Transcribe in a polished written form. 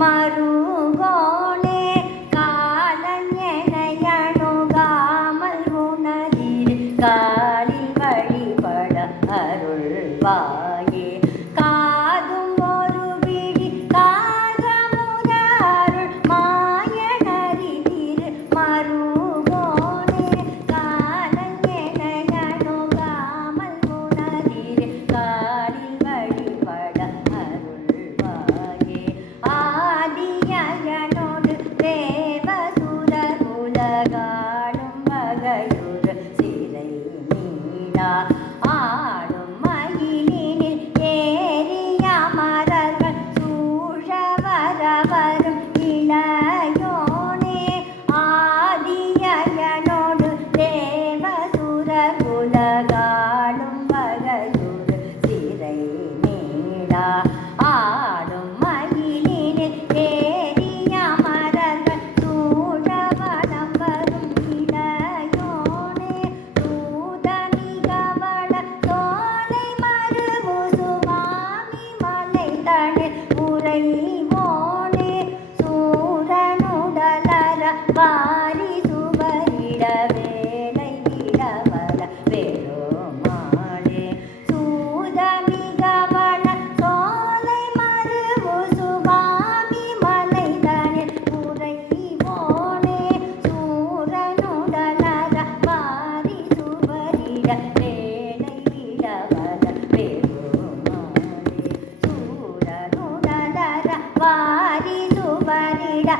மருகோனே காலன் எனையணுகாமல் உணதில் காலில் வழிபட அருள்வாயே காதும் ஒரு விழி காதமுத அருள் மாயனரி திரு மருகோனே காலன் எனையணுகாமல் உணதில் காலில் வழிபட அருள்வாயே ஆதியனோடு தேவசுரர் உலகாடும் வகையுறு சிறை நீடா ஆடும் மயிலினில் ஏறிய மரர்கள் சூழ வரவரும் இளையோனே ஆதியனோடு தேவசுரர் உலகாடும் வகையுறு சிறை நீடா ஆடும் மயிலினில் ஏறிய மரர்கள் சூழ வலம் வரும் இளையோனே தூதமிகவள சோலை மருவு சுவாமி மலை தனில் உறைவோனே சூரனுடலர வாரி சுவரிட வேலை விடவல பெருமாளே சூதமிகவள சோலை மருவு சுவாமி மலை தனில் உறைவோனே சூரனுடலர வாரி சுவரிட வேலை விடவல பெருமாளே சூரனுடலர வாரி சுவரிட